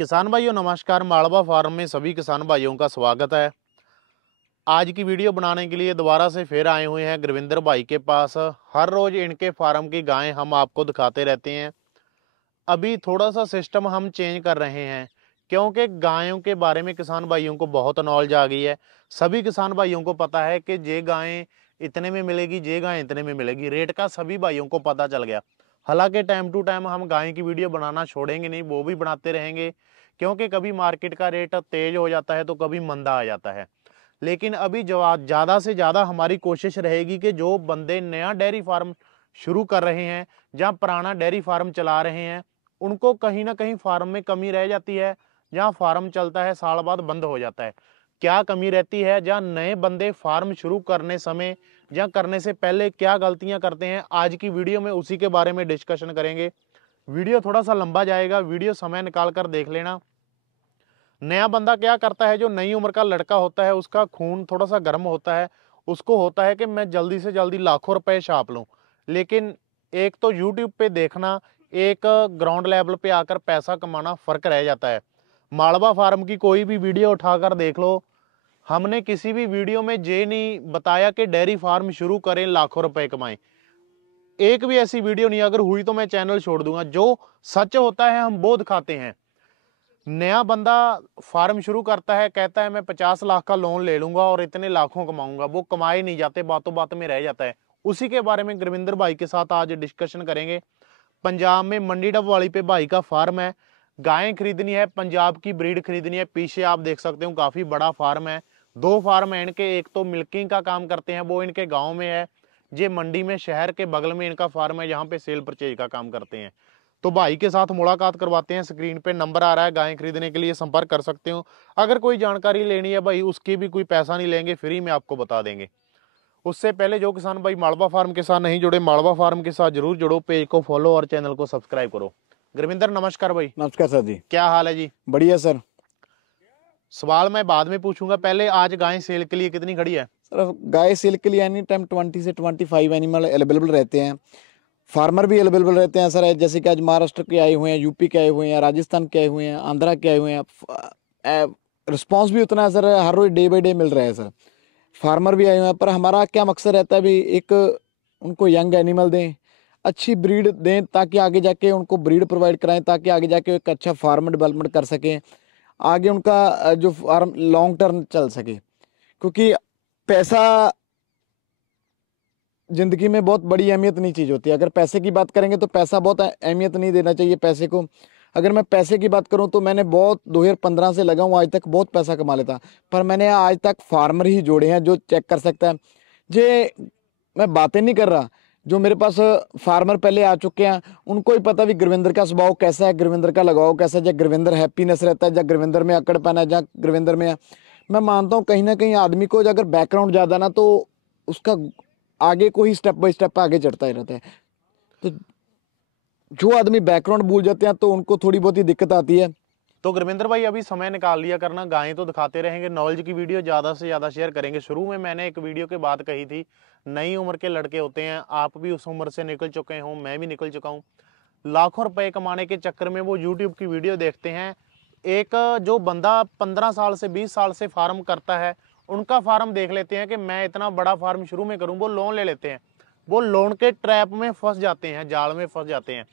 किसान भाइयों नमस्कार। मालवा फार्म में सभी किसान भाइयों का स्वागत है। आज की वीडियो बनाने के लिए दोबारा से फिर आए हुए हैं गुरविंदर भाई के पास। हर रोज इनके फार्म की गायें हम आपको दिखाते रहते हैं। अभी थोड़ा सा सिस्टम हम चेंज कर रहे हैं क्योंकि गायों के बारे में किसान भाइयों को बहुत नॉलेज आ गई है। सभी किसान भाइयों को पता है कि ये गायें इतने में मिलेगी, ये गाय इतने में मिलेगी, रेट का सभी भाइयों को पता चल गया। हालांकि टाइम टू टाइम हम गाय की वीडियो बनाना छोड़ेंगे नहीं, वो भी बनाते रहेंगे क्योंकि कभी मार्केट का रेट तेज हो जाता है तो कभी मंदा आ जाता है। लेकिन अभी जो ज़्यादा से ज़्यादा हमारी कोशिश रहेगी कि जो बंदे नया डेयरी फार्म शुरू कर रहे हैं या पुराना डेयरी फार्म चला रहे हैं उनको कहीं ना कहीं फार्म में कमी रह जाती है। जहाँ फार्म चलता है साल बाद बंद हो जाता है, क्या कमी रहती है, जहाँ नए बंदे फार्म शुरू करने समय या करने से पहले क्या गलतियां करते हैं, आज की वीडियो में उसी के बारे में डिस्कशन करेंगे। वीडियो थोड़ा सा लंबा जाएगा, वीडियो समय निकाल कर देख लेना। नया बंदा क्या करता है, जो नई उम्र का लड़का होता है उसका खून थोड़ा सा गर्म होता है, उसको होता है कि मैं जल्दी से जल्दी लाखों रुपए छाप लूं। लेकिन एक तो यूट्यूब पे देखना, एक ग्राउंड लेवल पे आकर पैसा कमाना, फर्क रह जाता है। मालवा फार्म की कोई भी वीडियो उठाकर देख लो, हमने किसी भी वीडियो में ये नहीं बताया कि डेयरी फार्म शुरू करें लाखों रुपए कमाएं। एक भी ऐसी वीडियो नहीं, अगर हुई तो मैं चैनल छोड़ दूंगा। जो सच होता है हम वो दिखाते हैं। नया बंदा फार्म शुरू करता है, कहता है मैं 50 लाख का लोन ले लूंगा और इतने लाखों कमाऊंगा, वो कमाए नहीं जाते, बातों बातों में रह जाता है। उसी के बारे में गुरविंदर भाई के साथ आज डिस्कशन करेंगे। पंजाब में मंडी डबवाली पे भाई का फार्म है, गायें खरीदनी है, पंजाब की ब्रीड खरीदनी है। पीछे आप देख सकते हो काफी बड़ा फार्म है, दो फार्म है इनके। एक तो मिल्किंग का काम करते हैं, वो इनके गाँव में है। ये मंडी में शहर के बगल में इनका फार्म है, जहाँ पे सेल परचेज का काम करते हैं। तो भाई के साथ मुलाकात करवाते हैं। स्क्रीन पे नंबर आ रहा है, गायें खरीदने के लिए संपर्क कर सकते हो। अगर कोई जानकारी लेनी है भाई, उसकी भी कोई पैसा नहीं लेंगे, फ्री में आपको बता देंगे। उससे पहले जो किसान भाई मालवा फार्म के साथ नहीं जुड़े, मालवा फार्म के साथ जरूर जुड़ो, पेज को फॉलो और चैनल को सब्सक्राइब करो। गुरविंदर नमस्कार भाई। नमस्कार सर जी। क्या हाल है जी? बढ़िया सर। सवाल मैं बाद में पूछूंगा, पहले आज गाय सेल के लिए कितनी खड़ी है? सर गाय सेल के लिए एनी टाइम 20 से 25 एनिमल अवेलेबल रहते हैं। फार्मर भी अवेलेबल रहते हैं सर। जैसे कि आज महाराष्ट्र के आए हुए हैं, यूपी के आए हुए हैं, राजस्थान के आए हुए हैं, आंध्रा के आए हुए हैं। रिस्पॉन्स भी उतना है सर, हर रोज डे बाई डे मिल रहा है सर। फार्मर भी आए हुए हैं, पर हमारा क्या मकसद रहता है, अभी एक उनको यंग एनिमल दें, अच्छी ब्रीड दें, ताकि आगे जाके उनको ब्रीड प्रोवाइड कराएं, ताकि आगे जाके एक अच्छा फार्म डेवलपमेंट कर सकें, आगे उनका जो फार्म लॉन्ग टर्म चल सके। क्योंकि पैसा जिंदगी में बहुत बड़ी अहमियत नहीं चीज होती है। अगर पैसे की बात करेंगे तो पैसा बहुत अहमियत नहीं देना चाहिए पैसे को। अगर मैं पैसे की बात करूं तो मैंने बहुत 2015 से लगा हूं, आज तक बहुत पैसा कमा लेता, पर मैंने आज तक फार्मर ही जोड़े हैं जो चेक कर सकता है। जे मैं बातें नहीं कर रहा, जो मेरे पास फार्मर पहले आ चुके हैं उनको ही पता भी गुरविंदर का स्वभाव कैसा है, गुरविंदर का लगाव कैसा है, जब गुरविंदर हैप्पीनेस रहता है, जब गुरविंदर में अकड़पन है, जब गुरविंदर में है। मैं मानता हूँ कहीं ना कहीं आदमी को अगर बैकग्राउंड ज्यादा ना, तो उसका आगे को ही स्टेप बाय स्टेप आगे चढ़ता ही रहता है। तो जो आदमी बैकग्राउंड भूल जाते हैं तो उनको थोड़ी बहुत ही दिक्कत आती है। तो गुरविंदर भाई अभी समय निकाल लिया करना, गायें तो दिखाते रहेंगे, नॉलेज की वीडियो ज़्यादा से ज़्यादा शेयर करेंगे। शुरू में मैंने एक वीडियो के बात कही थी, नई उम्र के लड़के होते हैं, आप भी उस उम्र से निकल चुके हों, मैं भी निकल चुका हूँ। लाखों रुपए कमाने के चक्कर में वो यूट्यूब की वीडियो देखते हैं। एक जो बंदा 15 साल से 20 साल से फार्म करता है, उनका फार्म देख लेते हैं कि मैं इतना बड़ा फार्म शुरू में करूँ, वो लोन ले लेते हैं। वो लोन के ट्रैप में फंस जाते हैं, जाल में फंस जाते हैं।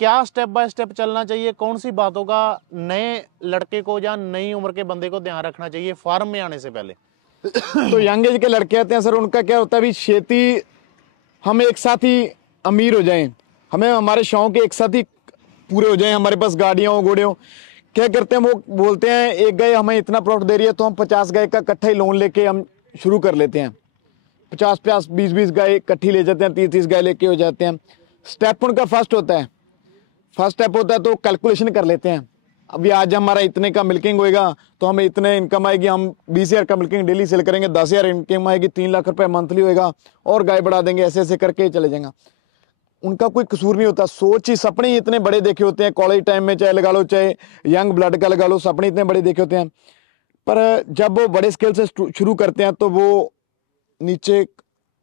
क्या स्टेप बाय स्टेप चलना चाहिए, कौन सी बातों का नए लड़के को या नई उम्र के बंदे को ध्यान रखना चाहिए फार्म में आने से पहले? तो यंग एज के लड़के आते हैं सर, उनका क्या होता है, अभी खेती हम एक साथ ही अमीर हो जाएं, हमें हमारे शौक एक साथ ही पूरे हो जाएं, हमारे पास गाड़ियां हो, घोड़े हो। क्या करते हैं, वो बोलते हैं एक गाय हमें इतना प्रॉफिट दे रही है तो हम 50 गाय का इकट्ठा ही लोन लेके हम शुरू कर लेते हैं। 50-50, 20-20 गाय इकट्ठी ले जाते हैं, 30-30 गाय लेके हो जाते हैं। स्टेप उनका फर्स्ट होता है, फर्स्ट स्टेप होता है तो कैलकुलेशन कर लेते हैं। अभी आज हमारा इतने का मिल्किंग होएगा तो हमें इतने इनकम आएगी, हम 20,000 का मिल्किंग डेली सेल करेंगे, 10,000 इनकम आएगी, 3 लाख रुपए मंथली होएगा, और गाय बढ़ा देंगे, ऐसे ऐसे करके चले जाएंगे। उनका कोई कसूर नहीं होता, सोच ही सपने ही इतने बड़े देखे होते हैं। कॉलेज टाइम में चाहे लगा लो, चाहे यंग ब्लड का लगा लो, सपने इतने बड़े देखे होते हैं, पर जब वो बड़े स्केल से शुरू करते हैं तो वो नीचे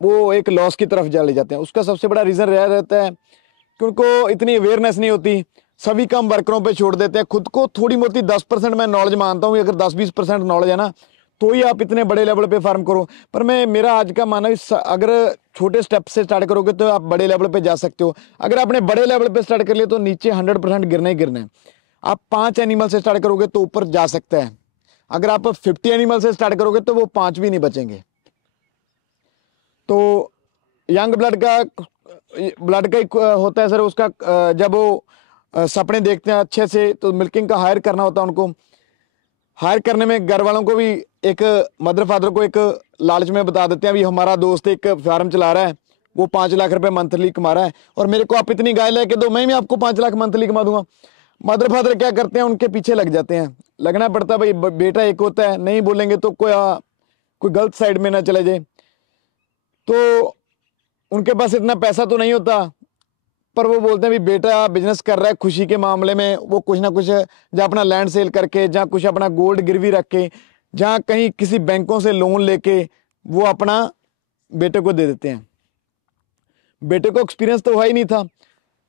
वो एक लॉस की तरफ जा ले जाते हैं। उसका सबसे बड़ा रीजन रहता है कि उनको इतनी अवेयरनेस नहीं होती। सभी काम वर्करों पे छोड़ देते हैं। खुद को थोड़ी मोटी 10% मैं नॉलेज मानता हूँ कि अगर 10-20% नॉलेज है ना तो ही आप इतने बड़े लेवल पे फार्म करो। पर मेरा आज का मानना है अगर छोटे स्टेप से स्टार्ट करोगे तो आप बड़े लेवल पे जा सकते हो। अगर आपने बड़े लेवल पे स्टार्ट कर लिया तो नीचे 100% गिरना ही गिरना है। आप 5 एनिमल से स्टार्ट करोगे तो ऊपर जा सकता है। अगर आप 50 एनिमल से स्टार्ट करोगे तो वो 5 भी नहीं बचेंगे। तो यंग ब्लड का ही होता है सर। उसका जब वो सपने देखते हैं अच्छे से तो मिल्किंग का हायर करना होता है उनको। हायर करने में घर वालों को भी एक मदर फादर को एक लालच में बता देते हैं भी हमारा दोस्त एक फार्म चला रहा है, वो 5 लाख रुपए मंथली कमा रहा है और मेरे को आप इतनी गाय लेके दो, मैं भी आपको 5 लाख मंथली कमा दूंगा। मदर फादर क्या करते हैं, उनके पीछे लग जाते हैं। लगना पड़ता है भाई, बेटा एक होता है, नहीं बोलेंगे तो कोई गलत साइड में ना चले जाए। तो उनके पास इतना पैसा तो नहीं होता, पर वो बोलते हैं भी बेटा बिजनेस कर रहा है, खुशी के मामले में वो कुछ ना कुछ जहाँ अपना लैंड सेल करके, जहाँ कुछ अपना गोल्ड गिरवी रख के, जहाँ कहीं किसी बैंकों से लोन लेके वो अपना बेटे को दे देते हैं। बेटे को एक्सपीरियंस तो हुआ ही नहीं था,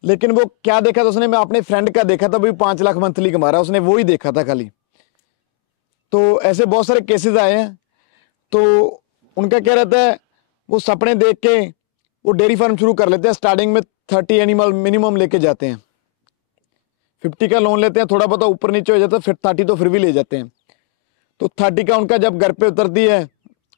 लेकिन वो क्या देखा था उसने, मैं अपने फ्रेंड का देखा था, भाई 5 लाख मंथली कमा रहा है, उसने वो ही देखा था खाली। तो ऐसे बहुत सारे केसेस आए हैं। तो उनका क्या रहता है, वो सपने देख के वो डेयरी फार्म शुरू कर लेते हैं। स्टार्टिंग में 30 एनिमल मिनिमम लेके जाते हैं, 50 का लोन लेते हैं, थोड़ा बहुत ऊपर नीचे हो जाता है, फिर 30 तो फिर भी ले जाते हैं। तो 30 का उनका जब घर पे उतरती है,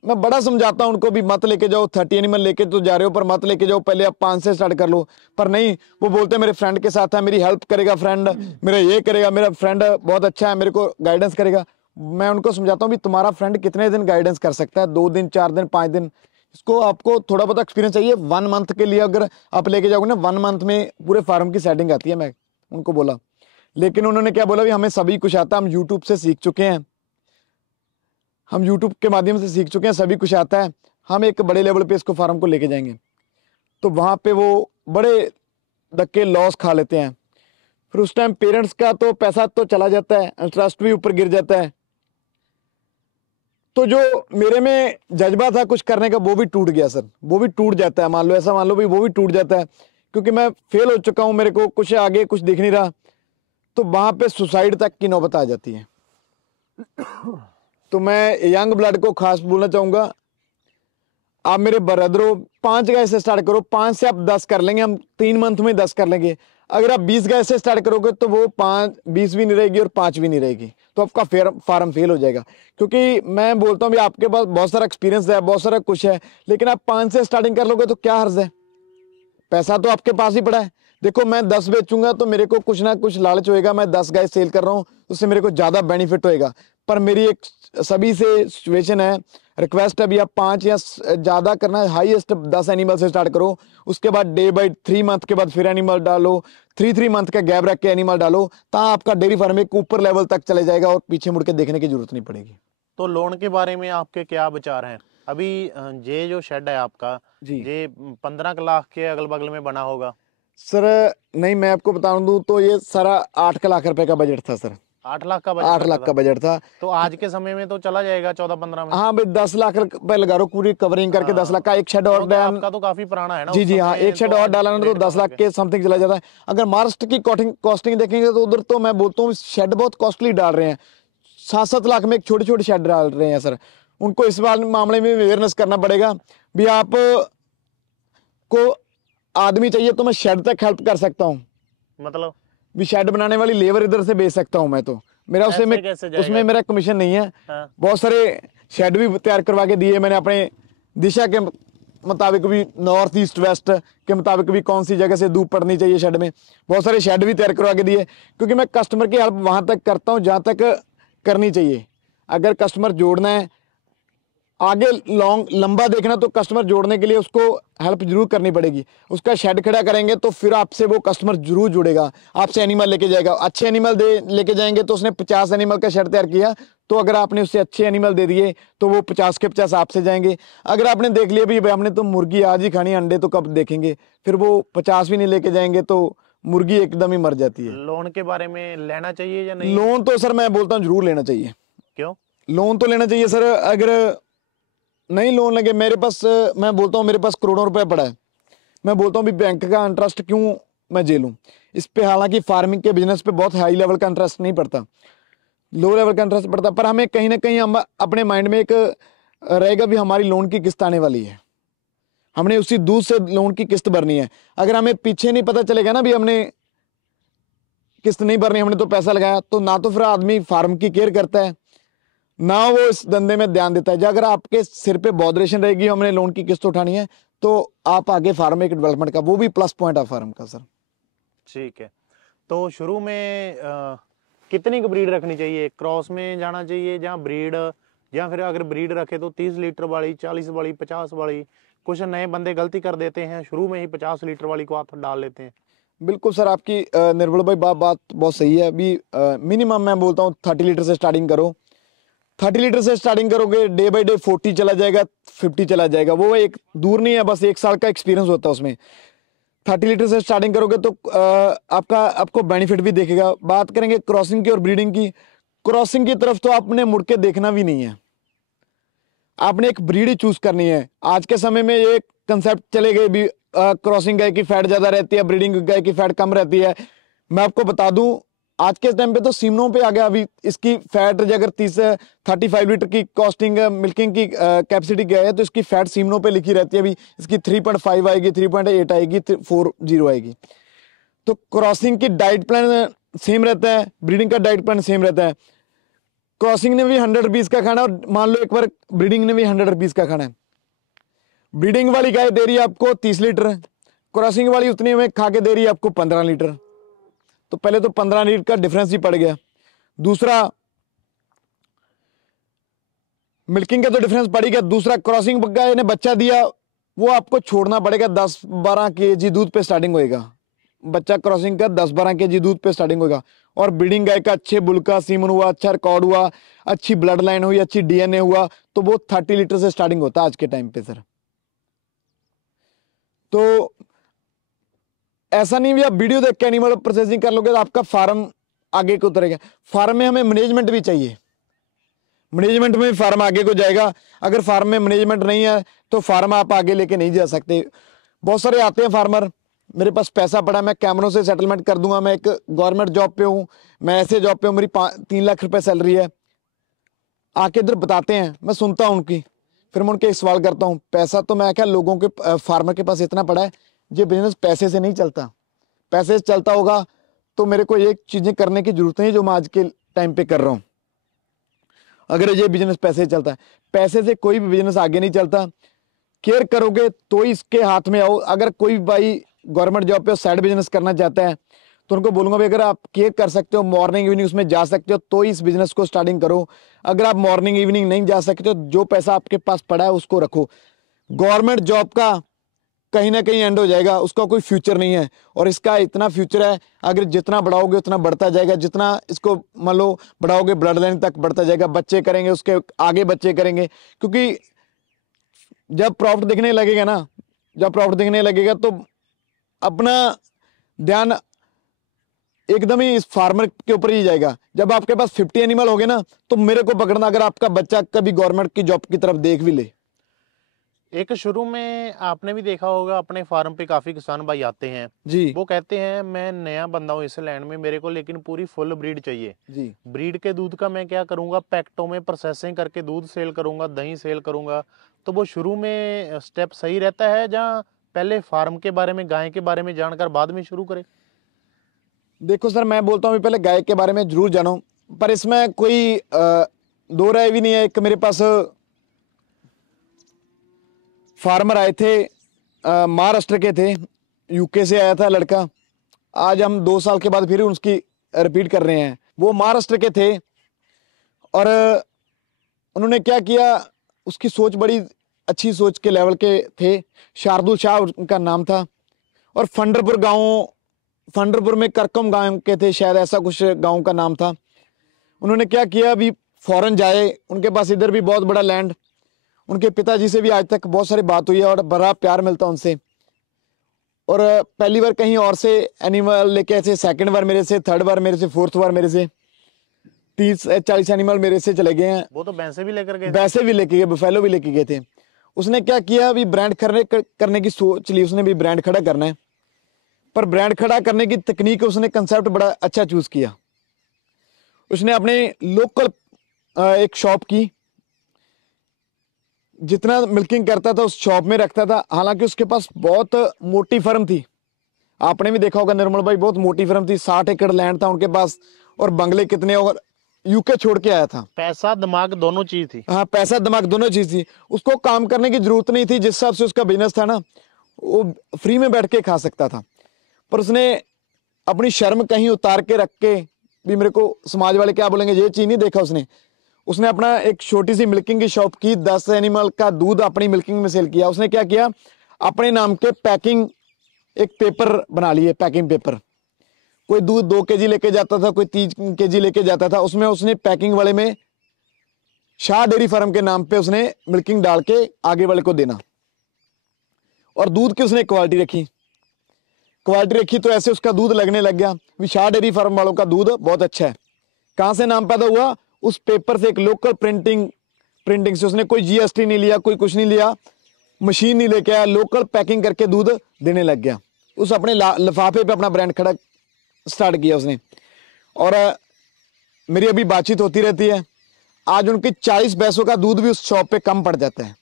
मैं बड़ा समझाता हूं उनको भी मत लेके जाओ, 30 एनिमल लेके तो जा रहे हो पर मत लेके जाओ, पहले आप 5 से स्टार्ट कर लो। पर नहीं, वो बोलते हैं मेरे फ्रेंड के साथ है, मेरी हेल्प करेगा फ्रेंड, मेरा ये करेगा, मेरा फ्रेंड बहुत अच्छा है, मेरे को गाइडेंस करेगा। मैं उनको समझाता हूँ भी तुम्हारा फ्रेंड कितने दिन गाइडेंस कर सकता है, 2 दिन 4 दिन 5 दिन, इसको आपको थोड़ा बहुत एक्सपीरियंस चाहिए। 1 मंथ के लिए अगर आप लेके जाओगे ना, 1 मंथ में पूरे फार्म की सेटिंग आती है, मैं उनको बोला। लेकिन उन्होंने क्या बोला भी हमें सभी कुछ आता है, हम यूट्यूब से सीख चुके हैं, हम यूट्यूब के माध्यम से सीख चुके हैं, सभी कुछ आता है, हम एक बड़े लेवल पे इसको फार्म को लेके जाएंगे। तो वहां पे वो बड़े धक्के लॉस खा लेते हैं। फिर उस टाइम पेरेंट्स का तो पैसा तो चला जाता है, इंटरेस्ट भी ऊपर गिर जाता है। तो जो मेरे में जज्बा था कुछ करने का वो भी टूट गया सर, वो भी टूट जाता है। मान लो ऐसा, मान लो भी वो भी टूट जाता है, क्योंकि मैं फेल हो चुका हूं, मेरे को कुछ आगे कुछ दिख नहीं रहा। तो वहां पे सुसाइड तक की नौबत आ जाती है। तो मैं यंग ब्लड को खास बोलना चाहूंगा, आप मेरे ब्रदर हो, 5 गाय से स्टार्ट करो, 5 से आप 10 कर लेंगे, हम 3 मंथ में 10 कर लेंगे। अगर आप 20 गाय से स्टार्ट करोगे तो वो 20 भी नहीं रहेगी और 5 भी नहीं रहेगी, तो आपका फार्म फेल हो जाएगा। क्योंकि मैं बोलता हूँ आपके पास बहुत सारा एक्सपीरियंस है, बहुत सारा कुछ है, लेकिन आप 5 से स्टार्टिंग कर लोगे तो क्या हर्ज है, पैसा तो आपके पास ही पड़ा है। देखो मैं 10 बेचूंगा तो मेरे को कुछ ना कुछ लालच होएगा, मैं 10 गाय सेल कर रहा हूँ, उससे मेरे को ज्यादा बेनिफिट होएगा। पर मेरी एक सभी से सिचुएशन है, रिक्वेस्ट है भी आप 5 या ज्यादा करना है, हाईएस्ट 10 एनिमल से स्टार्ट करो। उसके बाद डे बाई 3 मंथ के बाद फिर एनिमल डालो, 3 मंथ का गैप रख के एनिमल डालो, ता आपका डेयरी फार्म एक ऊपर लेवल तक चले जाएगा और पीछे मुड़ के देखने की जरूरत नहीं पड़ेगी। तो लोन के बारे में आपके क्या विचार हैं? अभी ये जो शेड है आपका जी, ये 15 लाख के अगल बगल में बना होगा? सर नहीं, मैं आपको बता दूं तो ये सारा 8 लाख रुपए का बजट था सर। 8 लाख का बजट 8 लाख का बजट था। तो आज के समय में तो चला जाएगा 14-15 में। हाँ भाई 10 लाख रुपए लगा रो पूरी कवरिंग करके, 10 लाख का एक शेड और क्योंकि आपका तो काफी पुराना है ना। जी उस जी हाँ, समय एक शेड और डाला ना तो 10 लाख के समथिंग चला जाता है। अगर महाराष्ट्र की कॉस्टिंग देखेंगे तो उधर तो मैं बोलता हूँ शेड बहुत कॉस्टली डाल रहे हैं, 7-7 लाख में एक छोटे छोटे शेड डाल रहे हैं सर। उनको इस बार मामले में अवेयरनेस करना पड़ेगा भी आप को आदमी चाहिए तो मैं शेड तक हेल्प कर सकता हूँ, मतलब भी शेड बनाने वाली लेबर इधर से बेच सकता हूँ मैं, तो मेरा उसमें मेरा कमीशन नहीं है। हाँ। बहुत सारे शेड भी तैयार करवा के दिए मैंने अपने दिशा के मुताबिक भी, नॉर्थ ईस्ट वेस्ट के मुताबिक भी, कौन सी जगह से धूप पड़नी चाहिए शेड में, बहुत सारे शेड भी तैयार करवा के दिए। क्योंकि मैं कस्टमर की हेल्प वहां तक करता हूँ जहां तक करनी चाहिए। अगर कस्टमर जोड़ना है, आगे लंबा देखना, तो कस्टमर जोड़ने के लिए उसको हेल्प जरूर करनी पड़ेगी। उसका शेड खड़ा करेंगे तो फिर आपसे वो कस्टमर जरूर जुड़ेगा, आपसे एनिमल लेके जाएगा। अच्छे एनिमल लेके जाएंगे तो उसने 50 एनिमल का शेड तैयार किया, तो अगर आपने उससे अच्छे एनिमल दे दिए तो वो 50 के 50 आपसे जाएंगे। अगर आपने देख लिया भी हमने तो मुर्गी आज ही खानी, अंडे तो कब देखेंगे, फिर वो 50 भी नहीं लेके जाएंगे तो मुर्गी एकदम ही मर जाती है। लोन के बारे में लेना चाहिए या नहीं? लोन तो सर मैं बोलता हूँ जरूर लेना चाहिए। क्यों? लोन तो लेना चाहिए सर। अगर नहीं लोन लगे, मेरे पास मैं बोलता हूँ मेरे पास करोड़ों रुपए पड़ा है, मैं बोलता हूँ भी बैंक का इंटरेस्ट क्यों मैं झेलूं। इस पे हालांकि फार्मिंग के बिजनेस पे बहुत हाई लेवल का इंटरेस्ट नहीं पड़ता, लो लेवल का इंटरेस्ट पड़ता, पर हमें कहीं ना कहीं हम अपने माइंड में एक रहेगा भी हमारी लोन की किस्त आने वाली है, हमने उसी दूध से लोन की किस्त भरनी है। अगर हमें पीछे नहीं पता चलेगा ना भी हमने किस्त नहीं भरनी, हमने तो पैसा लगाया, तो ना तो फिर आदमी फार्म की केयर करता है, ना वो इस धंधे में ध्यान देता है। जो अगर आपके सिर पे बॉदरेशन रहेगी हमने लोन की किस्त उठानी है, तो आप आगे फार्म एक डेवलपमेंट का, वो भी प्लस पॉइंट है फार्म का सर। ठीक है, तो शुरू में कितनी की ब्रीड रखनी चाहिए? क्रॉस में जाना चाहिए जहाँ ब्रीड, या फिर अगर ब्रीड रखे तो 30 लीटर वाली, 40 वाली, 50 वाली? कुछ नए बंदे गलती कर देते हैं, शुरू में ही 50 लीटर वाली को हाथ डाल लेते हैं। बिल्कुल सर, आपकी निर्मल भाई बात बहुत सही है। अभी मिनिमम मैं बोलता हूँ 30 लीटर से स्टार्टिंग करो। 30 लीटर से स्टार्टिंग करोगे, डे बाई डे 40 चला जाएगा, 50 चला जाएगा, वो एक दूर नहीं है, बस 1 साल का एक्सपीरियंस होता है उसमें। 30 लीटर से स्टार्टिंग करोगे तो आपको बेनिफिट भी देखेगा। बात करेंगे क्रॉसिंग की और ब्रीडिंग की, क्रॉसिंग की तरफ तो आपने मुड़ के देखना भी नहीं है, आपने एक ब्रीड ही चूज करनी है। आज के समय में ये कंसेप्ट चले गए भी क्रॉसिंग गाय की फैट ज्यादा रहती है, ब्रीडिंग गाय की फैट कम रहती है। मैं आपको बता दूं आज के टाइम पे तो सीमनों पे आ गया। अभी इसकी फैट अगर 35 लीटर की कॉस्टिंग मिल्किंग की कैपेसिटी क्या है, तो इसकी फैट सीमनों पे लिखी रहती है। अभी इसकी 3.5 आएगी, 3.8 आएगी, 40 आएगी। तो क्रॉसिंग की डाइट प्लान सेम रहता है, ब्रीडिंग का डाइट प्लान सेम रहता है। क्रॉसिंग ने भी 100 रुपीज का खाना, और मान लो एक बार ब्रीडिंग ने भी 100 रुपीज का खाना है। ब्रीडिंग वाली गाय दे रही है आपको 30 लीटर, क्रॉसिंग वाली उतनी में खा के दे रही है आपको 15 लीटर। तो पहले तो 15 लीटर का डिफरेंस ही पड़ गया। दूसरा मिल्किंग का तो डिफरेंस पड़ गया। दूसरा क्रॉसिंग गाय ने बच्चा दिया, वो आपको छोड़ना पड़ेगा, 10-12 केजी दूध पे स्टार्टिंग होएगा बच्चा। क्रॉसिंग का 10-12 केजी दूध पे स्टार्टिंग होगा। और ब्रीडिंग गाय का अच्छे बुल का सीमन हुआ, अच्छा रिकॉर्ड हुआ, अच्छी ब्लड लाइन हुई, अच्छी डीएनए हुआ, तो वो 30 लीटर से स्टार्टिंग होता है आज के टाइम पे सर। तो ऐसा नहीं भी आप वीडियो देख के एनिमल प्रोसेसिंग कर लोगे तो आपका फार्म आगे को उतरेगा। फार्म में हमें मैनेजमेंट भी चाहिए, मैनेजमेंट में फार्म आगे को जाएगा। अगर फार्म में मैनेजमेंट नहीं है तो फार्म आप आगे लेके नहीं जा सकते। बहुत सारे आते हैं फार्मर, मेरे पास पैसा पड़ा, मैं कैमरों से सेटलमेंट कर दूंगा, मैं एक गवर्नमेंट जॉब पे हूँ, मैं ऐसे जॉब पे हूँ, मेरी 3 लाख रुपए सैलरी है। आके इधर बताते हैं, मैं सुनता हूँ उनकी, फिर मैं उनके सवाल करता हूँ। पैसा तो मैं क्या, लोगों के फार्मर के पास इतना पड़ा है, ये बिजनेस पैसे से नहीं चलता। पैसे से चलता होगा तो मेरे को ये चीजें करने की जरूरत नहीं जो मैं आज के टाइम पे कर रहा हूँ। अगर ये बिजनेस पैसे से चलता है, पैसे से कोई भी बिजनेस आगे नहीं चलता। केयर करोगे तो ही इसके हाथ में आओ। अगर कोई भाई गवर्नमेंट जॉब पे साइड बिजनेस करना चाहता है तो उनको बोलूंगा भाई अगर आप केयर कर सकते हो, मॉर्निंग इवनिंग उसमें जा सकते हो, तो इस बिजनेस को स्टार्टिंग करो। अगर आप मॉर्निंग इवनिंग नहीं जा सकते, तो जो पैसा आपके पास पड़ा है उसको रखो। गवर्नमेंट जॉब का कहीं ना कहीं एंड हो जाएगा, उसका कोई फ्यूचर नहीं है। और इसका इतना फ्यूचर है, अगर जितना बढ़ाओगे उतना बढ़ता जाएगा, जितना इसको मान लो बढ़ाओगे ब्लड लाइन तक बढ़ता जाएगा, बच्चे करेंगे, उसके आगे बच्चे करेंगे। क्योंकि जब प्रॉफिट दिखने लगेगा ना, जब प्रॉफिट दिखने लगेगा तो अपना ध्यान एकदम ही इस फार्मर के ऊपर ही जाएगा। जब आपके पास 50 एनिमल हो गए ना, तो मेरे को पकड़ना अगर आपका बच्चा कभी गवर्नमेंट की जॉब की तरफ देख भी ले। एक शुरू में आपने भी देखा होगा अपने फार्म पे काफी किसान भाई आते हैं जी वो कहते हैं मैं नया बंदा हूँ इस लैंड में, मेरे को लेकिन पूरी फुल ब्रीड चाहिए। जी ब्रीड के दूध का मैं क्या करूंगा, पैक्टों में प्रोसेसिंग करके दूध सेल करूंगा, दही सेल करूंगा। तो वो शुरू में स्टेप सही रहता है जहाँ पहले फार्म के बारे में, गाय के बारे में जानकर बाद में शुरू करे? देखो सर, मैं बोलता हूँ पहले गाय के बारे में जरूर जानो, पर इसमें कोई दो राय भी नहीं है। एक मेरे पास फार्मर आए थे, महाराष्ट्र के थे, यूके से आया था लड़का। आज हम 2 साल के बाद फिर उसकी रिपीट कर रहे हैं। वो महाराष्ट्र के थे और उन्होंने क्या किया, उसकी सोच बड़ी अच्छी सोच के लेवल के थे। शार्दुल शाह उनका नाम था और फंडरपुर में करकम गांव के थे, शायद ऐसा कुछ गांव का नाम था। उन्होंने क्या किया, अभी फॉरेन जाए, उनके पास इधर भी बहुत बड़ा लैंड। उनके पिताजी से भी आज तक बहुत सारी बात हुई है और बड़ा प्यार मिलता उनसे। और पहली बार कहीं और से एनिमल लेके ऐसे, सेकंड बार मेरे से, थर्ड बार मेरे से, फोर्थ बार मेरे से, 30-40 एनिमल मेरे से चले गए हैं। वो तो भैंसे भी लेकर गए, वैसे भी लेके गए, बुफेलो भी लेके गए थे। उसने क्या किया, अभी ब्रांड करने की सोच ली, उसने भी ब्रांड खड़ा करना है। पर ब्रांड खड़ा करने की तकनीक, उसने कंसेप्ट बड़ा अच्छा चूज किया। उसने अपने लोकल एक शॉप की, जितना मिल्किंग करता था उस शॉप में रखता था। हालांकि उसके पास बहुत मोटी फर्म थी, आपने भी देखा होगा निर्मल भाई, बहुत मोटी फर्म थी, 60 एकड़ लैंड था उनके पास, और बंगले कितने, और यूके छोड़ के आया था। पैसा दिमाग दोनों चीज थी। हाँ, पैसा दिमाग दोनों चीज थी। उसको काम करने की जरूरत नहीं थी, जिस हिसाब से उसका बिजनेस था ना, वो फ्री में बैठ के खा सकता था। पर उसने अपनी शर्म कहीं उतार के रख के, भी मेरे को समाज वाले क्या बोलेंगे ये चीज नहीं देखा उसने। उसने अपना एक छोटी सी मिल्किंग की शॉप की, 10 एनिमल का दूध अपनी मिल्किंग में सेल किया। उसने क्या किया, अपने नाम के पैकिंग एक पेपर बना लिए, पैकिंग पेपर। कोई दूध 2 केजी लेके जाता था, कोई 3 केजी लेके जाता था, उसमें उसने पैकिंग वाले में शाह डेयरी फार्म के नाम पे उसने मिल्किंग डाल के आगे वाले को देना। और दूध की उसने क्वालिटी रखी तो ऐसे उसका दूध लगने लग गया। शाह डेयरी फार्म वालों का दूध बहुत अच्छा है। कहां से नाम पैदा हुआ, उस पेपर से, एक लोकल प्रिंटिंग से। उसने कोई जीएसटी नहीं लिया, कोई कुछ नहीं लिया, मशीन नहीं लेके आया, लोकल पैकिंग करके दूध देने लग गया। उस अपने लिफाफे पे अपना ब्रांड खड़ा स्टार्ट किया उसने। और मेरी अभी बातचीत होती रहती है, आज उनकी 40 भैंसों का दूध भी उस शॉप पे कम पड़ जाता है।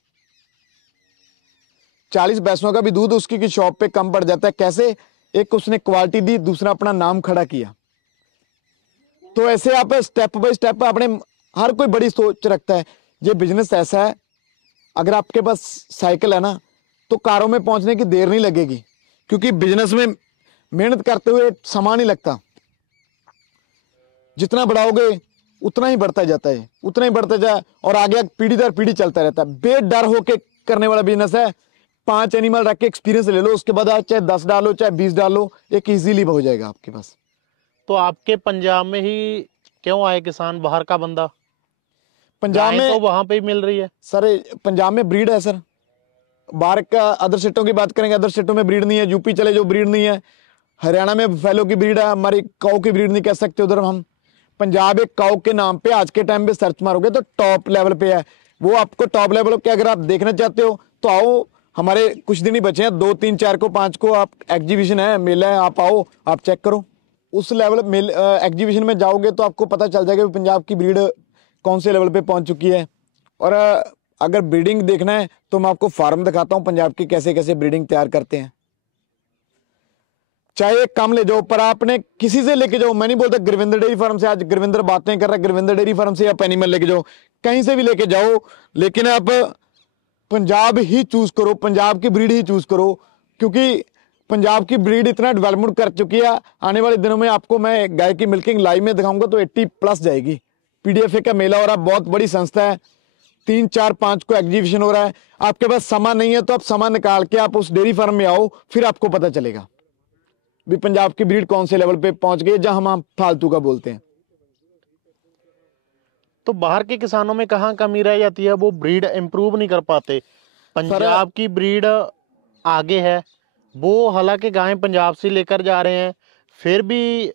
40 भैंसों का भी दूध उसकी की शॉप पे कम पड़ जाता है। कैसे, एक उसने क्वालिटी दी, दूसरा अपना नाम खड़ा किया। तो ऐसे आप स्टेप बाय स्टेप अपने, हर कोई बड़ी सोच रखता है। ये बिजनेस ऐसा है, अगर आपके पास साइकिल है ना, तो कारों में पहुंचने की देर नहीं लगेगी, क्योंकि बिजनेस में मेहनत करते हुए समय नहीं लगता। जितना बढ़ाओगे उतना ही बढ़ता जाता है, उतना ही बढ़ता जाए, और आगे पीढ़ी दर पीढ़ी चलता रहता है। बेडर होके करने वाला बिजनेस है। 5 एनिमल रख के एक्सपीरियंस ले लो, उसके बाद आप चाहे 10 डालो चाहे 20 डालो, एक इजीली हो जाएगा आपके पास। तो आपके पंजाब में ही क्यों आए किसान, बाहर का बंदा? पंजाब गायें में तो वहां पे ही मिल रही है सर, पंजाब में ब्रीड है सर। बाहर का अदर स्टेटों की बात करेंगे, अदर स्टेटों में ब्रीड नहीं है। यूपी चले जो, ब्रीड नहीं है। हरियाणा में फैलो की ब्रीड है, हमारी काऊ की ब्रीड नहीं कह सकते उधर हम। पंजाब एक काऊ के नाम पे आज के टाइम पे सर्च मारोगे तो टॉप लेवल पे है। वो आपको टॉप लेवल पे अगर आप देखना चाहते हो तो आओ, हमारे कुछ दिन ही बचे हैं, 2 3 4 को 5 को आप एग्जीबिशन है, मेला है, आप आओ, आप चेक करो। उस लेवल मेल एग्जीबिशन में जाओगे तो आपको पता चल जाएगा पंजाब की ब्रीड कौन से लेवल पे पहुंच चुकी है। और अगर ब्रीडिंग देखना है तो मैं आपको फार्म दिखाता हूं पंजाब की, कैसे कैसे ब्रीडिंग तैयार करते हैं। चाहे एक काम ले जाओ, पर आपने किसी से लेके जाओ, मैं नहीं बोलता गुरविंदर डेयरी फार्म से, आज गुरविंदर बातें कर रहा है, गुरविंदर डेयरी फार्म से आप एनिमल लेके जाओ, कहीं से भी लेके जाओ, लेकिन आप पंजाब ही चूज करो, पंजाब की ब्रीड ही चूज करो। क्योंकि पंजाब की ब्रीड इतना डेवलपमेंट कर चुकी है, आने वाले दिनों में आपको मैं गाय की मिल्किंग लाइव में दिखाऊंगा तो 80+ जाएगी। पीडीएफए का मेला हो रहा है, बहुत बड़ी संस्था है, 3 4 5 को एग्जीबिशन हो रहा है। आपके पास समय नहीं है तो आप समय निकाल के आप उस डेयरी फार्म में आओ, फिर आपको पता चलेगा भी पंजाब की ब्रीड कौन से लेवल पे पहुंच गई, जहां हम फालतू का बोलते हैं। तो बाहर के किसानों में कहाँ कमी रह जाती है, वो ब्रीड इंप्रूव नहीं कर पाते? पंजाब की ब्रीड आगे है, वो हालांकि गायें पंजाब से लेकर जा रहे हैं, फिर भी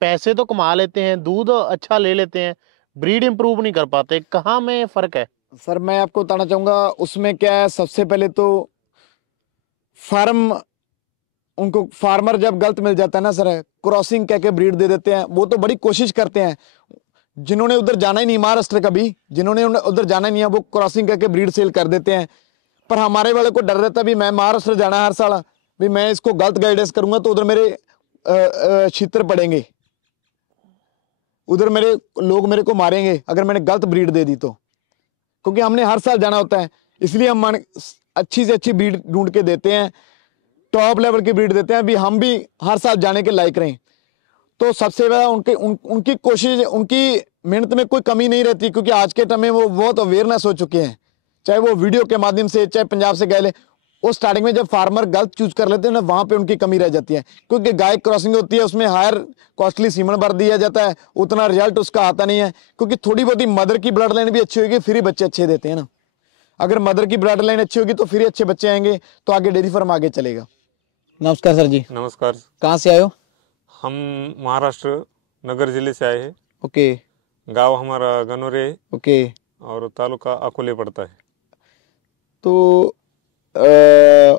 पैसे तो कमा लेते हैं, दूध अच्छा ले लेते हैं, ब्रीड इंप्रूव नहीं कर पाते। कहाँ में फर्क है? सर मैं आपको बताना चाहूंगा, उसमें क्या है, सबसे पहले तो फार्म, उनको फार्मर जब गलत मिल जाता है ना सर, क्रॉसिंग कह के ब्रीड दे देते हैं। वो तो बड़ी कोशिश करते हैं, जिन्होंने उधर जाना ही नहीं, महाराष्ट्र कभी जिन्होंने उधर जाना ही नहीं है, वो क्रॉसिंग करके ब्रीड सेल कर देते हैं। पर हमारे वाले को डर रहता है भी मैं महाराष्ट्र जाना है हर साल, भी मैं इसको गलत गाइडेंस करूंगा तो उधर मेरे छित्र पड़ेंगे, उधर मेरे लोग मेरे को मारेंगे अगर मैंने गलत ब्रीड दे दी तो। क्योंकि हमने हर साल जाना होता है, इसलिए हम अच्छी से अच्छी ब्रीड ढूंढ के देते हैं, टॉप लेवल की ब्रीड देते हैं, अभी हम भी हर साल जाने के लायक रहें। तो सबसे ज्यादा उनकी कोशिश, उनकी मेहनत में कोई कमी नहीं रहती, क्योंकि आज के टाइम में वो बहुत अवेयरनेस हो चुके हैं, चाहे वो वीडियो के माध्यम से, चाहे पंजाब से गाय ले। वो स्टार्टिंग में जब फार्मर गलत चूज कर लेते हैं ना, वहां पे उनकी कमी रह जाती है, क्योंकि गाय क्रॉसिंग होती है, उसमें हायर कॉस्टली सीमन भर दिया जाता है, उतना रिजल्ट उसका आता नहीं है। क्योंकि थोड़ी बहुत मदर की ब्लड लाइन भी अच्छी होगी, फिर ही बच्चे अच्छे देते हैं ना। अगर मदर की ब्लड लाइन अच्छी होगी तो फिर ही अच्छे बच्चे आएंगे, तो आगे डेयरी फार्म आगे चलेगा। नमस्कार सर जी। नमस्कार। कहाँ से आए हो? हम महाराष्ट्र नगर जिले से आए हैं। ओके। गांव हमारा गनोरे है ओके। और तालुका अकोले पड़ता है। तो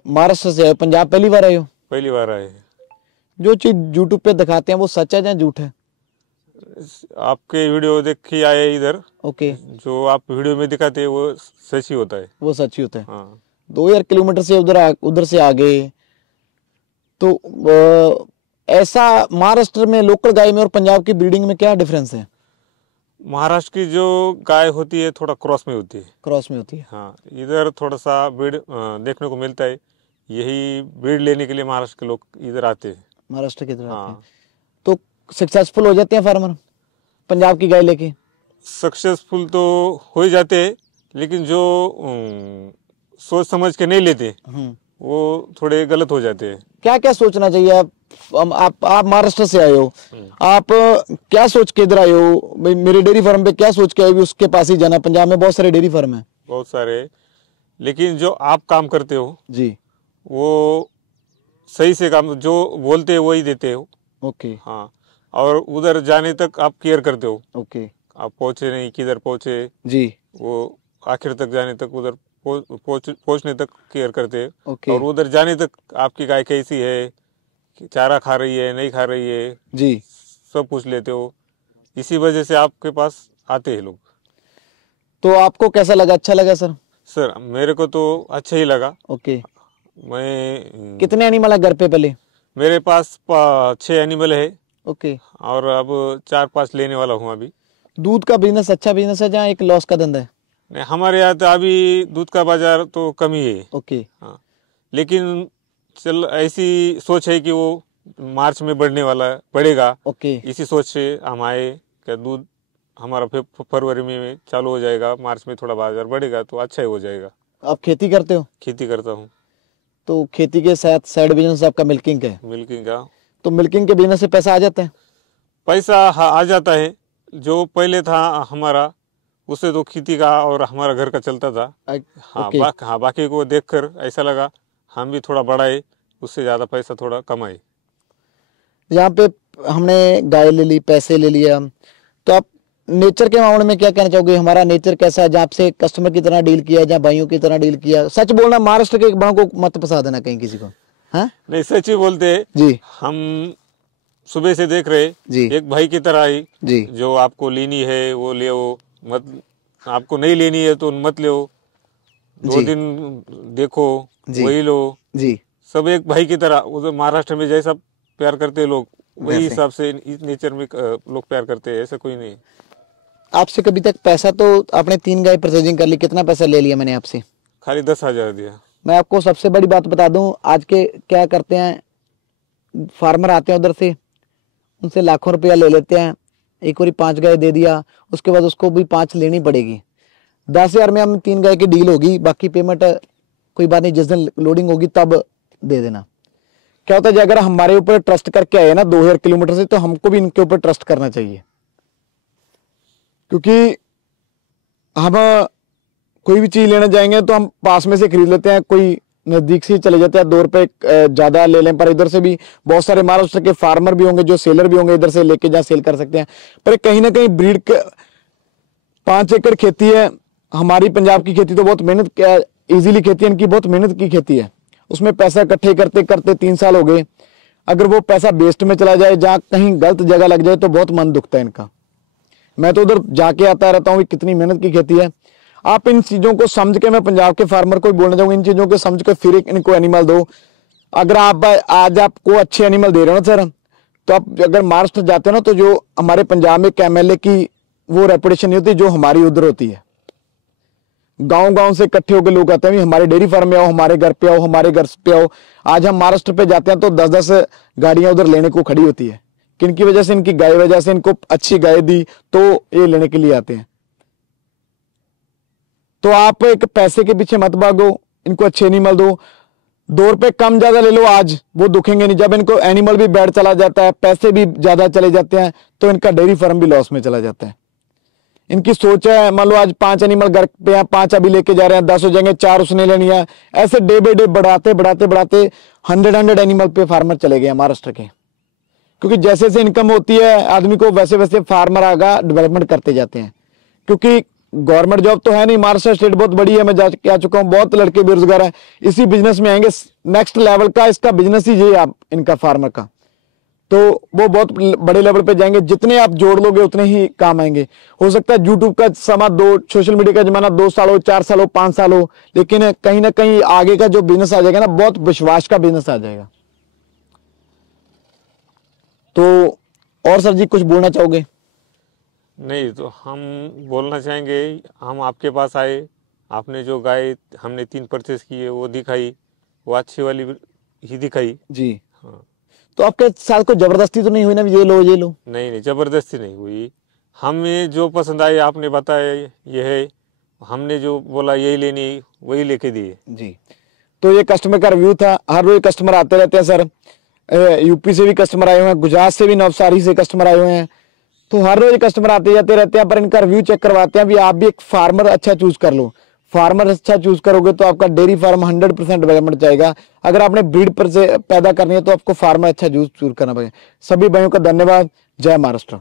महाराष्ट्र से आए, पंजाब पहली बार आए हो? पहली बार आए हैं। जो चीज यूट्यूब पे दिखाते हैं वो सच है या झूठ है? आपके वीडियो देख के आए इधर, ओके, जो आप वीडियो में दिखाते हैं वो सच ही होता है। वो सच ही होता है। हाँ 2000 किलोमीटर से उधर से आ गए तो ऐसा महाराष्ट्र में लोकल गाय में और पंजाब की ब्रीडिंग में क्या डिफरेंस है? महाराष्ट्र की जो गाय होती है थोड़ा क्रॉस में होती है। क्रॉस में होती है। हाँ इधर थोड़ा सा ब्रीड देखने को मिलता है, यही ब्रीड लेने के लिए महाराष्ट्र के लोग इधर आते हैं। महाराष्ट्र की तरफ आते हैं। हाँ तो सक्सेसफुल हो जाते हैं फार्मर पंजाब की गाय लेके? सक्सेसफुल तो हो ही जाते हैं, लेकिन जो सोच समझ के नहीं लेते वो थोड़े गलत हो जाते हैं। क्या क्या सोचना चाहिए? आप महाराष्ट्र से आए हो, आप क्या सोच के इधर आए हो? भाई मेरे डेयरी फार्म पे क्या सोच के आए हो उसके पास ही जाना? पंजाब में बहुत सारे डेयरी फार्म है। बहुत सारे, लेकिन जो आप काम करते हो जी, वो सही से काम, जो बोलते हो वही देते हो। ओके हाँ, और उधर जाने तक आप केयर करते हो। ओके आप पहुंचे नहीं, किधर पहुंचे, जी, वो आखिर तक जाने तक, उधर पहुंचने तक केयर करते हैं। ओके और उधर जाने तक आपकी गाय कैसी है, कि चारा खा रही है नहीं खा रही है, जी। सब पूछ लेते हो। इसी वजह से आपके पास आते हैं लोग। तो आपको कैसा लगा? अच्छा लगा सर? सर मेरे को तो अच्छा ही लगा। ओके, मैं कितने एनिमल है घर पे पहले? मेरे पास 6 एनिमल है, ओके, और अब 4-5 लेने वाला हूँ अभी। दूध का बिजनेस अच्छा बिजनेस है जहाँ एक लॉस का धंधा है? नहीं, हमारे यहाँ तो अभी दूध का बाजार तो कम ही है। ओके, हाँ, लेकिन चल ऐसी सोच है कि वो मार्च में बढ़ेगा। ओके, इसी सोच से हम आए कि दूध हमारा फरवरी में चालू हो जाएगा, मार्च में थोड़ा बाजार बढ़ेगा तो अच्छा ही हो जाएगा। आप खेती करते हो? खेती करता हूँ। तो खेती के साथ साइड बिजनेस आपका मिल्किंग का है? मिल्किंग का। तो मिल्किंग के बिजनेस से पैसा आ जाता है? पैसा आ जाता है। जो पहले था हमारा, उससे तो खेती का और हमारा घर का चलता था। हाँ ओके। बाकी को देखकर ऐसा लगा हम भी थोड़ा बढ़ाए, उससे ज़्यादा पैसा थोड़ा कमाए। यहाँ पे हमने गाय ले ली, पैसे ले लिया, तो आप नेचर के मामले में क्या कहना चाहोगे? हमारा नेचर कैसा है? जहाँ आपसे कस्टमर की तरह डील किया, जहाँ भाइयों की तरह डील किया? सच बोलना, महाराष्ट्र के बड़ों को मत फंसा देना कहीं किसी को। हाँ नहीं, सच ही बोलते हैं जी। हम सुबह से देख रहे जी। एक भाई की तरह ही जी। जो आपको लेनी है वो ले, मत आपको नहीं लेनी है तो मत लो, 2 दिन देखो वही लो जी। सब एक भाई की तरह। उधर महाराष्ट्र में जैसा प्यार करते हैं लोग, वही हिसाब से इस नेचर में लोग प्यार करते हैं, ऐसा कोई नहीं। आपसे कभी तक पैसा, तो आपने 3 गाय परचेजिंग कर ली, कितना पैसा ले लिया मैंने आपसे? खाली 10,000 दिया। मैं आपको सबसे बड़ी बात बता दूं, आज के क्या करते हैं फार्मर, आते हैं उधर से, उनसे लाखों रुपया ले लेते हैं, एक बारी 5 गाय दे दिया, उसके बाद उसको भी 5 लेनी पड़ेगी। 10,000 में हम 3 गाय की डील होगी, बाकी पेमेंट कोई बात नहीं, जिस दिन लोडिंग होगी तब दे देना। क्या होता है, अगर हमारे ऊपर ट्रस्ट करके आए ना 2000 किलोमीटर से, तो हमको भी इनके ऊपर ट्रस्ट करना चाहिए, क्योंकि हम कोई भी चीज लेने जाएंगे तो हम पास में से खरीद लेते हैं, कोई नजदीक से चले जाते हैं, 2 रुपए ज्यादा ले लें, पर इधर से भी बहुत सारे महाराष्ट्र के फार्मर भी होंगे जो सेलर भी होंगे, इधर से लेके जहाँ सेल कर सकते हैं। पर कहीं ना कहीं ब्रीड 5 एकड़ खेती है, हमारी पंजाब की खेती तो बहुत मेहनत इजीली खेती है, इनकी बहुत मेहनत की खेती है, उसमें पैसा इकट्ठे करते करते 3 साल हो गए। अगर वो पैसा वेस्ट में चला जाए, जहाँ कहीं गलत जगह लग जाए, तो बहुत मन दुखता है इनका। मैं तो उधर जाके आता रहता हूँ, कितनी मेहनत की खेती है। आप इन चीजों को समझ के, मैं पंजाब के फार्मर को बोलना चाहूंगा, इन चीजों को समझ के फिर इनको एनिमल दो। अगर आप आज आपको अच्छे एनिमल दे रहे हो ना सर, तो आप अगर महाराष्ट्र जाते हो ना, तो जो हमारे पंजाब में कैमेले की वो रेपुटेशन नहीं होती जो हमारी उधर होती है। गांव गांव से इकट्ठे होकर लोग आते हैं, हमारे डेयरी फार्म में आओ, हमारे घर पे आओ, हमारे घर पे आओ। आज हम महाराष्ट्र पे जाते हैं तो 10-10 गाड़ियां उधर लेने को खड़ी होती है, किनकी वजह से? इनकी गाय वजह से, इनको अच्छी गाय दी तो ये लेने के लिए आते हैं। तो आप एक पैसे के पीछे मत भागो, इनको अच्छे एनिमल दो। 2 रुपए कम ज्यादा ले लो, आज वो दुखेंगे नहीं। जब इनको एनिमल भी बैड चला जाता है, पैसे भी ज्यादा चले जाते हैं, तो इनका डेयरी फार्म भी लॉस में चला जाता है। इनकी सोच है, मान लो आज 5 एनिमल घर पे हैं, 5 अभी लेके जा रहे हैं, 10 हो जाएंगे, 4 उसने लेनी है। ऐसे डे बाई डे बढ़ाते बढ़ाते बढ़ाते 100 एनिमल पे फार्मर चले गए महाराष्ट्र के, क्योंकि जैसे जैसे इनकम होती है आदमी को, वैसे वैसे फार्मर आगा डेवलपमेंट करते जाते हैं। क्योंकि गवर्नमेंट जॉब तो है नहीं, महाराष्ट्र स्टेट बहुत बड़ी है, मैं जाके आ चुका हूँ, बहुत लड़के बेरोजगार हैं, इसी बिजनेस में आएंगे। नेक्स्ट लेवल का इसका बिजनेस ही ये आप इनका फार्मर का, तो वो बहुत बड़े लेवल पे जाएंगे। जितने आप जोड़ लोगे उतने ही काम आएंगे। हो सकता है यूट्यूब का समा सोशल मीडिया का जमाना 2 साल हो, 4 साल हो, 5 साल हो, लेकिन कहीं ना कहीं आगे का जो बिजनेस आ जाएगा ना, बहुत विश्वास का बिजनेस आ जाएगा। तो और सर जी कुछ बोलना चाहोगे? नहीं, तो हम बोलना चाहेंगे, हम आपके पास आए, आपने जो गाय हमने 3 परचेस की है वो दिखाई, वो अच्छी वाली ही दिखाई जी। हाँ। तो आपके साथ कोई जबरदस्ती तो नहीं हुई ना, ये लो ये लो? नहीं, जबरदस्ती नहीं हुई। हमें जो पसंद आए आपने बताया ये है, हमने जो बोला यही लेनी वही लेके दिए जी। तो ये कस्टमर का रिव्यू था। हर रोज कस्टमर आते रहते हैं सर। यूपी से भी कस्टमर आए हुए हैं, गुजरात से भी, नवसारी से कस्टमर आए हुए हैं। तो हर रोज कस्टमर आते जाते रहते हैं, पर इनका रिव्यू चेक करवाते हैं। भी आप भी एक फार्मर अच्छा चूज कर लो। फार्मर अच्छा चूज करोगे तो आपका डेयरी फार्म 100% डेवलपमेंट जाएगा। अगर आपने ब्रीड पर से पैदा करनी है तो आपको फार्मर अच्छा चूज करना पड़ेगा। सभी भाइयों का धन्यवाद। जय महाराष्ट्र।